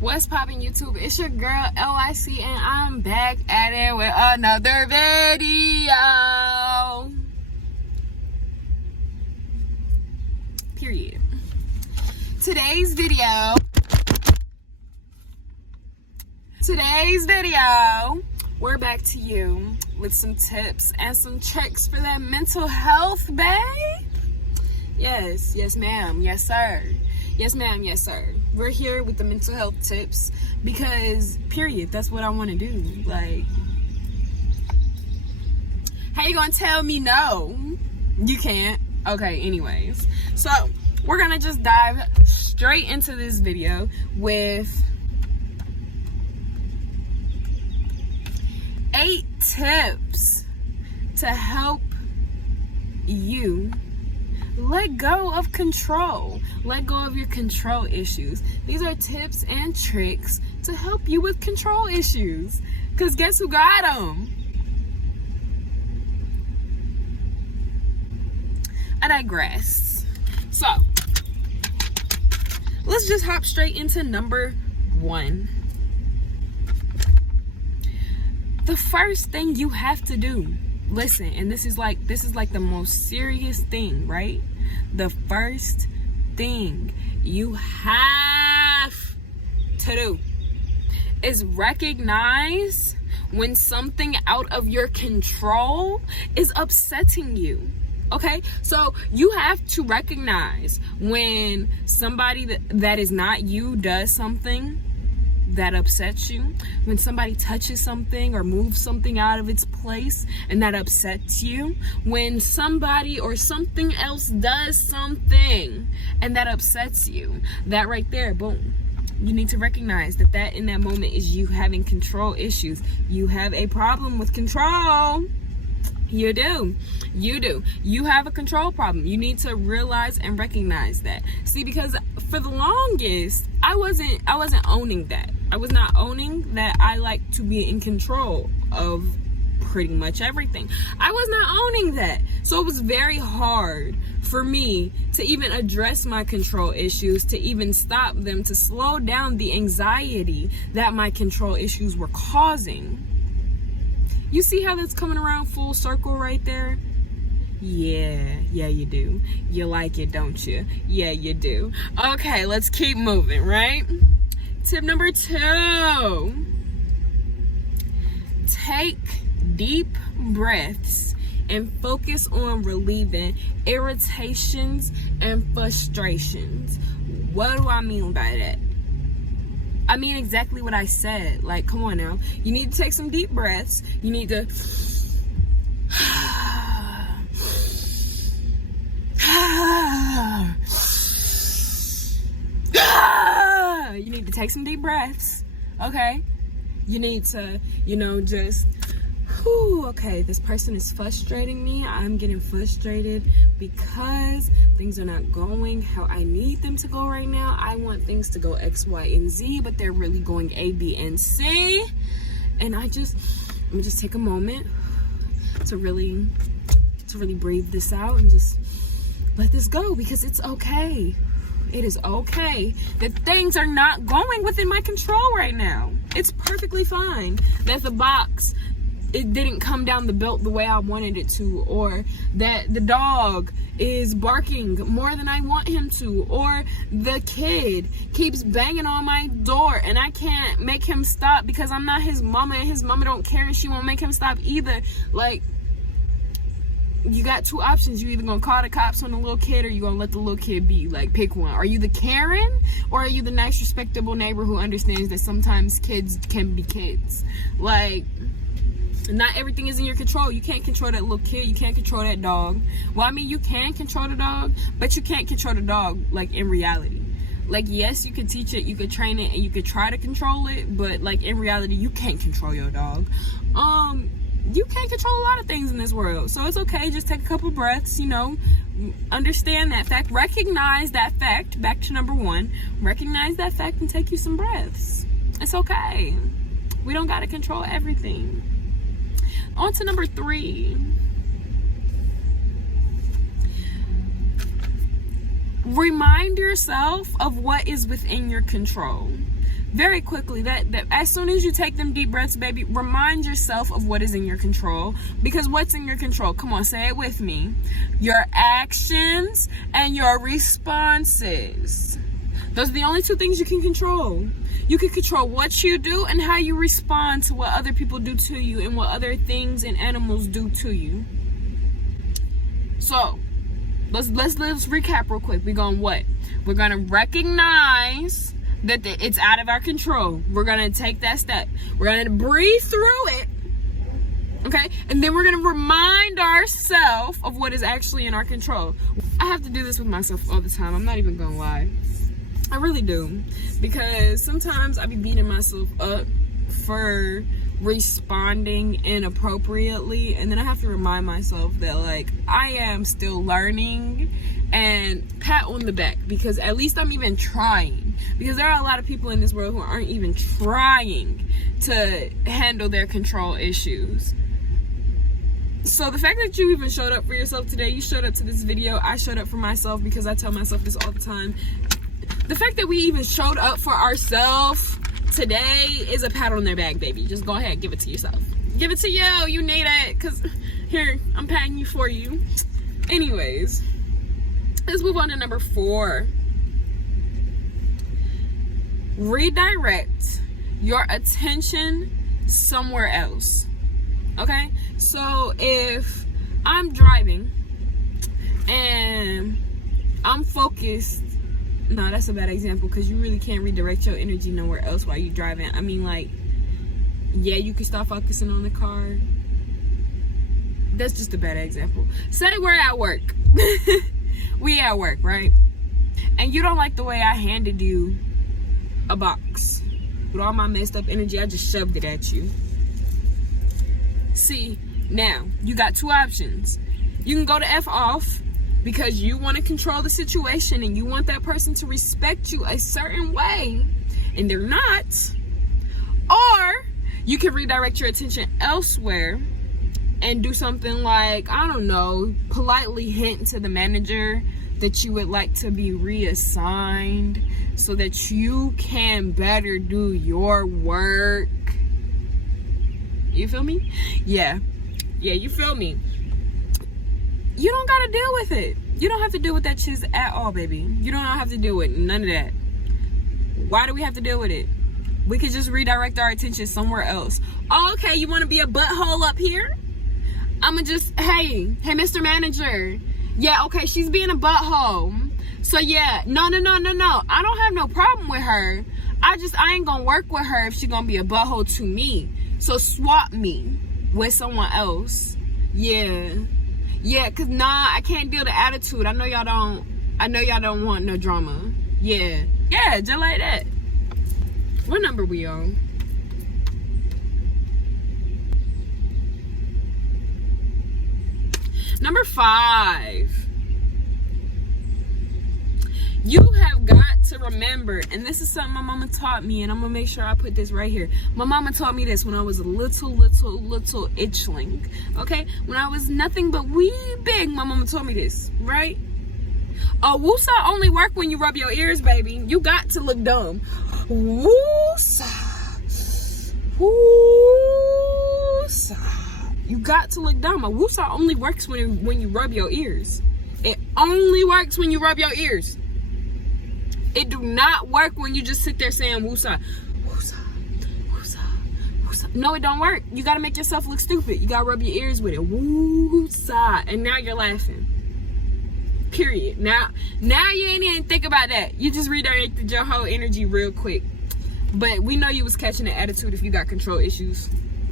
What's poppin' YouTube? It's your girl LYC and I'm back at it with another video. Period. Today's video, we're back to you with some tips and some tricks for that mental health, babe. Yes ma'am, yes sir. Yes ma'am, yes sir. We're here with the mental health tips because, period, that's what I want to do. Like, how you gonna tell me no? You can't. Okay, anyways. So, we're gonna just dive straight into this video with 8 tips to help you let go of control. Let go of your control issues. These are tips and tricks to help you with control issues. Because guess who got them? I digress. So, let's just hop straight into number 1. The first thing you have to do, listen, and this is like the most serious thing, right? The first thing you have to do is recognize when something out of your control is upsetting you. Okay, so you have to recognize when somebody that is not you does something that upsets you, when somebody touches something or moves something out of its place and that upsets you, when somebody or something else does something and that upsets you, that right there, boom, you need to recognize that in that moment is you having control issues. You have a problem with control. You do. You have a control problem. You need to realize and recognize that. See, because for the longest, I wasn't owning that. I was not owning that I like to be in control of pretty much everything. I was not owning that. So it was very hard for me to even address my control issues, to even stop them, to slow down the anxiety that my control issues were causing. You see how that's coming around full circle right there? Yeah, you do. You like it, don't you? Yeah, you do. Okay, let's keep moving, right? Tip number 2. Take deep breaths and focus on relieving irritations and frustrations. What do I mean by that? I mean exactly what I said. Like, come on now. You need to take some deep breaths. You need to you need to take some deep breaths. Okay? You need to, just okay, this person is frustrating me. I'm getting frustrated because things are not going how I need them to go right now. I want things to go X, Y, and Z, but they're really going A, B, and C. And I'm just take a moment to really breathe this out and just let this go, because it's okay. It is okay that things are not going within my control right now. It's perfectly fine that the box, it didn't come down the belt the way I wanted it to, or that the dog is barking more than I want him to, or the kid keeps banging on my door and I can't make him stop because I'm not his mama and his mama don't care and she won't make him stop either. Like, you got 2 options. You either gonna call the cops on the little kid or you gonna let the little kid be. Like, pick one. Are you the Karen or are you the nice, respectable neighbor who understands that sometimes kids can be kids? Like, not everything is in your control. You can't control that little kid. You can't control that dog. Well, I mean, you can control the dog, but you can't control the dog, like, in reality. Like, yes, you could teach it, you could train it, and you could try to control it, but, like, in reality, you can't control your dog. You can't control a lot of things in this world. So it's okay. Just take a couple breaths, understand that fact. Recognize that fact. Back to number 1. Recognize that fact and take you some breaths. It's okay. We don't got to control everything. On to number 3. Remind yourself of what is within your control. very quickly, that as soon as you take them deep breaths, baby, remind yourself of what is in your control. Because what's in your control? Come on, say it with me. Your actions and your responses. Those are the only two things you can control. You can control what you do and how you respond to what other people do to you and what other things and animals do to you. So, let's recap real quick. We're going what? We're going to recognize that it's out of our control. We're going to take that step. We're going to breathe through it. Okay? And then we're going to remind ourselves of what is actually in our control. I have to do this with myself all the time. I'm not even going to lie. I really do. Because sometimes I be beating myself up for responding inappropriately, and then I have to remind myself that, like, I am still learning, and pat on the back, because at least I'm even trying. Because there are a lot of people in this world who aren't even trying to handle their control issues. So the fact that you even showed up for yourself today, you showed up to this video, I showed up for myself, because I tell myself this all the time. The fact that we even showed up for ourselves today is a pat on their back, baby. Just go ahead, give it to yourself. Give it to you. You need it. Because here, I'm patting you for you. Anyways, let's move on to number 4. Redirect your attention somewhere else. Okay? So if I'm driving and I'm focused. No, that's a bad example, because you really can't redirect your energy nowhere else while you're driving. I mean, like, yeah, you can start focusing on the car. That's just a bad example. Say we're at work. We at work, right? And you don't like the way I handed you a box. With all my messed up energy, I just shoved it at you. See, now, you got 2 options. You can go to F off, because you want to control the situation and you want that person to respect you a certain way, and they're not. Or you can redirect your attention elsewhere and do something like, I don't know, politely hint to the manager that you would like to be reassigned so that you can better do your work. You feel me? Yeah, you feel me. You don't gotta deal with it. You don't have to deal with that shit at all, baby. You don't have to deal with none of that. Why do we have to deal with it? We could just redirect our attention somewhere else. Oh, okay, you want to be a butthole up here? I'ma just, hey, Mr. Manager. Yeah, okay, she's being a butthole. So yeah, no. I don't have no problem with her. I ain't gonna work with her if she's gonna be a butthole to me. So swap me with someone else. Yeah, cause I can't deal the attitude. I know y'all don't want no drama. Yeah, just like that. What number we on? Number 5. You have got to remember, and this is something my mama taught me, and I'm gonna make sure I put this right here. My mama taught me this when I was a little itchling. Okay, when I was nothing but wee big, my mama taught me this, right? Woosaaa only work when you rub your ears, baby. You got to look dumb. Woosaaa. You got to look dumb. A woosaaa only works when you rub your ears. It only works when you rub your ears. It do not work when you just sit there saying woosaaa. No, it don't work. You gotta make yourself look stupid. You gotta rub your ears with it. Woosaaa. And now you're laughing. Period. Now you ain't even think about that. You just redirected your whole energy real quick. But we know you was catching the attitude if you got control issues.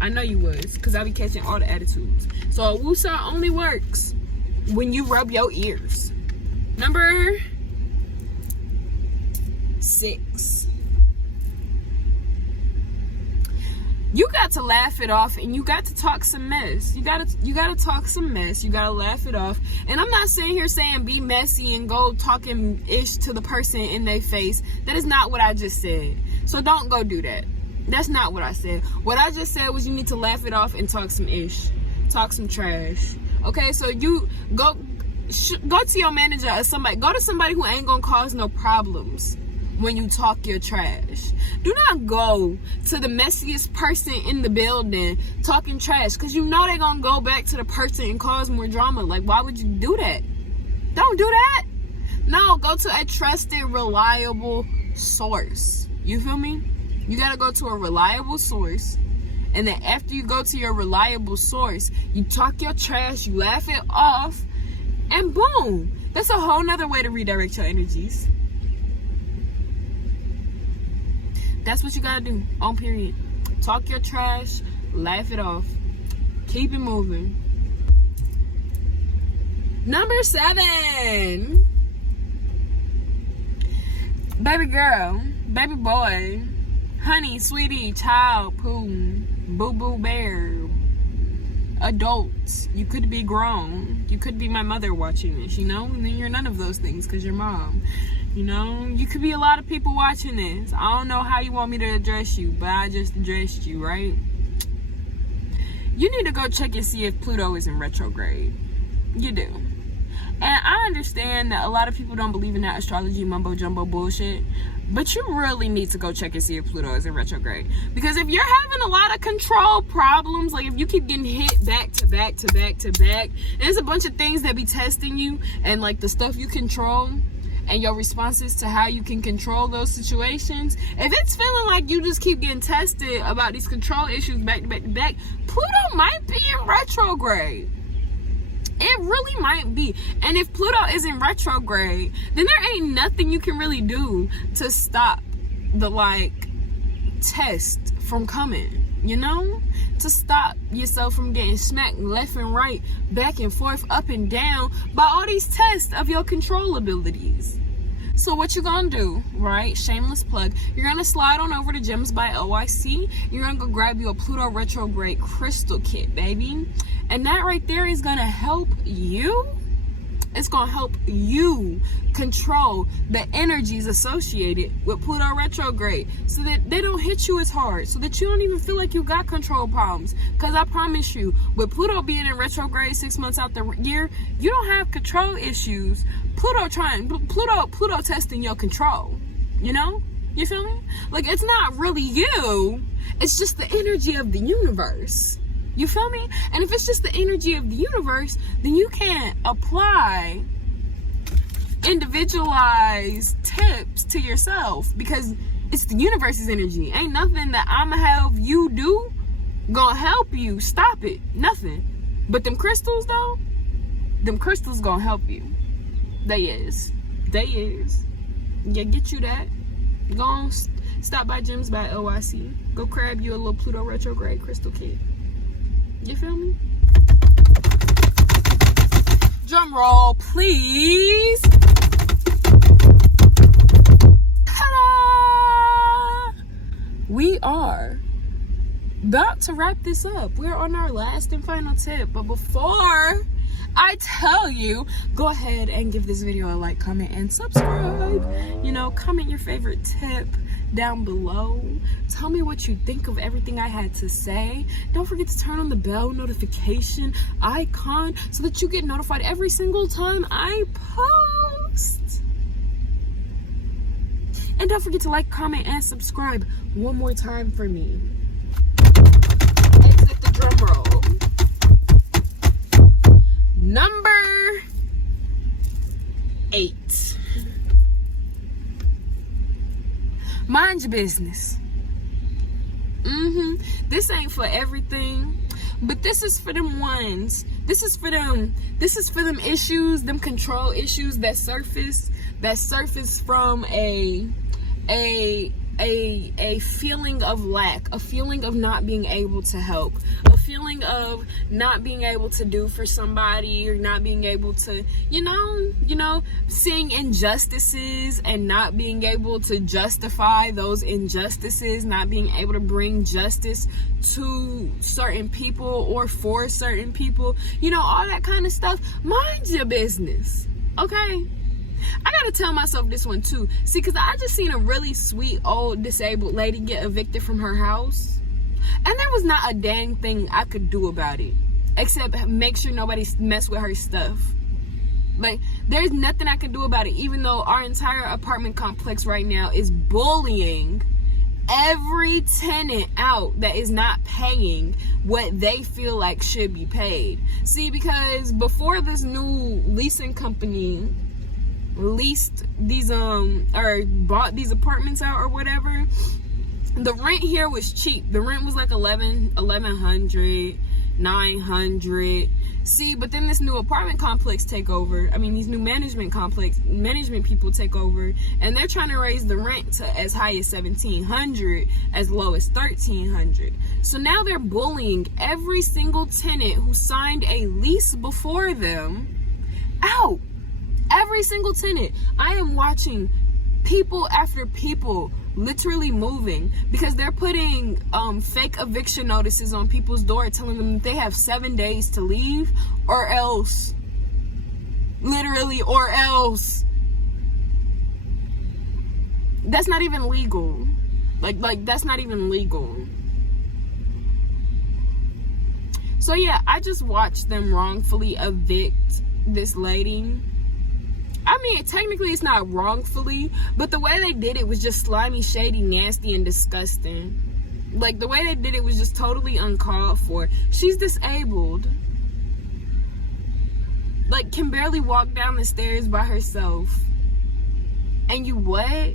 I know you was, because I be catching all the attitudes. So a woosaaa only works when you rub your ears. Number 6. You got to laugh it off, and you got to talk some mess. You gotta talk some mess. You gotta laugh it off. And I'm not sitting here saying be messy and go talking ish to the person in their face. That is not what I just said. So don't go do that. That's not what I said. What I just said was you need to laugh it off and talk some ish. Talk some trash. Okay, so you go to your manager or somebody. Go to somebody who ain't gonna cause no problems when you talk your trash. Do not go to the messiest person in the building talking trash, because you know they're gonna go back to the person and cause more drama. Like, why would you do that? Don't do that. No, go to a trusted, reliable source. You feel me? You gotta go to a reliable source, and then after you go to your reliable source, you talk your trash, you laugh it off, and boom. That's a whole nother way to redirect your energies. That's what you gotta do, on period. Talk your trash, laugh it off, keep it moving. Number 7. Baby girl, baby boy, honey, sweetie, child, poo, boo-boo bear, adults. You could be grown. You could be my mother watching this, you know? And then you're none of those things because you're mom. You know? You could be a lot of people watching this. I don't know how you want me to address you, but I just addressed you, right? You need to go check and see if Pluto is in retrograde. You do. And I understand that a lot of people don't believe in that astrology mumbo jumbo bullshit, but you really need to go check and see if Pluto is in retrograde. Because if you're having a lot of control problems, like if you keep getting hit back to back to back to back, and there's a bunch of things that be testing you, and like the stuff you control and your responses to how you can control those situations, if it's feeling like you just keep getting tested about these control issues back to back to back, Pluto might be in retrograde. It really might be. And if Pluto is in retrograde, then there ain't nothing you can really do to stop the like test from coming, you know? To stop yourself from getting smacked left and right, back and forth, up and down by all these tests of your control abilities. So what you gonna do, right? Shameless plug. You're gonna slide on over to Gems by LYC. You're gonna go grab you a Pluto retrograde crystal kit, baby. And that right there is gonna help you. It's gonna help you control the energies associated with Pluto retrograde, so that they don't hit you as hard, so that you don't even feel like you got control problems. Because I promise you, with Pluto being in retrograde 6 months out the year, you don't have control issues. Pluto testing your control, you know? You feel me? Like, it's not really you, it's just the energy of the universe. You feel me? And if it's just the energy of the universe, then you can't apply individualized tips to yourself, because it's the universe's energy. Ain't nothing that I'ma have you do gonna help you stop it. Nothing. But them crystals though, them crystals gonna help you. They is. Yeah, get you that. Go on, stop by Gems by LYC. Go grab you a little Pluto retrograde crystal kit. You feel me? Drum roll, please. Ta-da! We are about to wrap this up. We're on our last and final tip. But before I tell you, go ahead and give this video a like, comment, and subscribe. You know, comment your favorite tip down below. Tell me what you think of everything I had to say. Don't forget to turn on the bell notification icon so that you get notified every single time I post. And don't forget to like, comment, and subscribe one more time for me. Exit the drum roll. Number 8. Mind your business. This ain't for everything, but this is for them ones. This is for them issues, them control issues that surface from a feeling of lack, a feeling of not being able to help, a feeling of not being able to do for somebody, or not being able to, you know, seeing injustices and not being able to justify those injustices, not being able to bring justice to certain people or for certain people, you know, all that kind of stuff. Mind your business, okay? I gotta tell myself this one too. See, because I just seen a really sweet old disabled lady get evicted from her house, and there was not a dang thing I could do about it except make sure nobody mess with her stuff. Like, there's nothing I can do about it, even though our entire apartment complex right now is bullying every tenant out that is not paying what they feel like should be paid. See, because before this new leasing company leased these or bought these apartments out or whatever, the rent here was cheap. The rent was like $1,100, $900. See, but then this new apartment complex take over. I mean, these new management people take over, and they're trying to raise the rent to as high as $1,700, as low as $1,300. So now they're bullying every single tenant who signed a lease before them out. Every single tenant. I am watching people after people literally moving because they're putting fake eviction notices on people's door telling them that they have 7 days to leave or else. Literally, or else. That's not even legal. Like that's not even legal. So yeah, I just watched them wrongfully evict this lady. I mean, technically it's not wrongfully, but the way they did it was just slimy, shady, nasty, and disgusting. Like, the way they did it was just totally uncalled for. She's disabled. Like, can barely walk down the stairs by herself. And you what?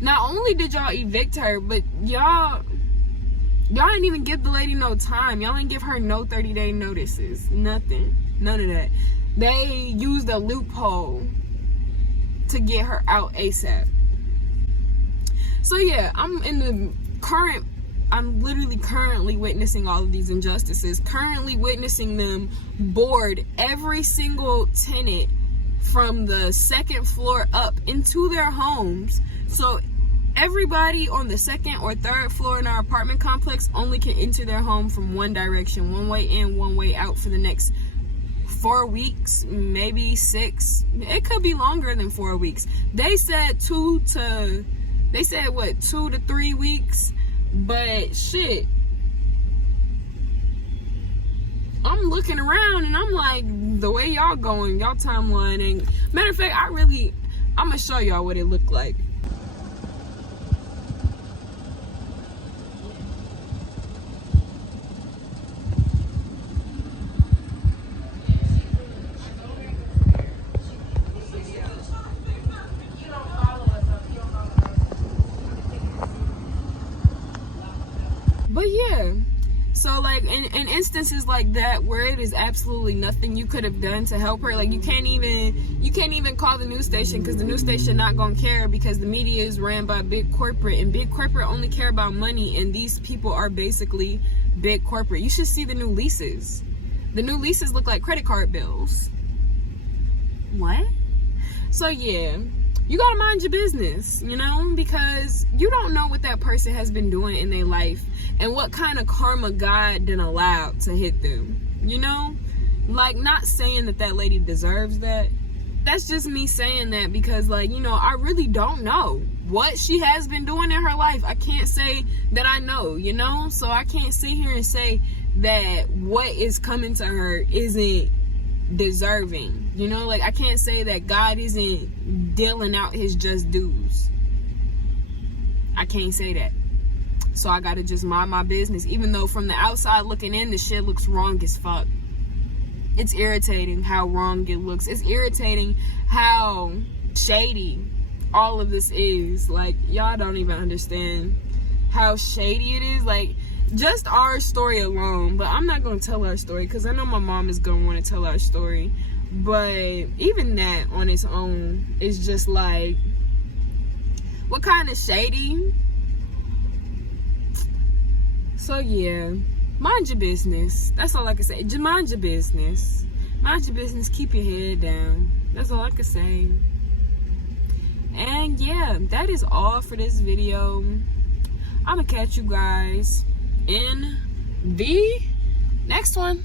Not only did y'all evict her, but y'all didn't even give the lady no time. Y'all didn't give her no 30-day notices. Nothing. None of that. They used a loophole to get her out ASAP. So yeah, I'm literally currently witnessing all of these injustices. Currently witnessing them board every single tenant from the second floor up into their homes. So everybody on the second or third floor in our apartment complex only can enter their home from one direction, one way in, one way out for the next 4 weeks, maybe 6. It could be longer than 4 weeks. They said 2 to 3 weeks, but shit, I'm looking around and I'm like, the way y'all going, y'all timeline, and matter of fact, I'm gonna show y'all what it looked like. But yeah, so like in instances like that where it is absolutely nothing you could have done to help her, like you can't even call the news station because the news station not gonna care because the media is ran by big corporate, and big corporate only care about money, and these people are basically big corporate. You should see the new leases. The new leases look like credit card bills. What? So yeah, you gotta mind your business, you know, because you don't know what that person has been doing in their life and what kind of karma God done allowed to hit them, you know? Like, not saying that lady deserves that. That's just me saying that because, like, you know, I really don't know what she has been doing in her life. I can't say that I know, you know? So I can't sit here and say that what is coming to her isn't deserving, you know? Like, I can't say that God isn't dealing out his just dues. I can't say that. So I gotta just mind my business, even though from the outside looking in, the shit looks wrong as fuck. It's irritating how wrong it looks. It's irritating how shady all of this is. Like, y'all don't even understand how shady it is. Like, just our story alone, but I'm not gonna tell our story because I know my mom is gonna want to tell our story. But even that on its own is just like, what kind of shady? So yeah, mind your business. That's all I can say. Just mind your business. Mind your business. Keep your head down. That's all I can say. And yeah, that is all for this video. I'm gonna catch you guys in the next one.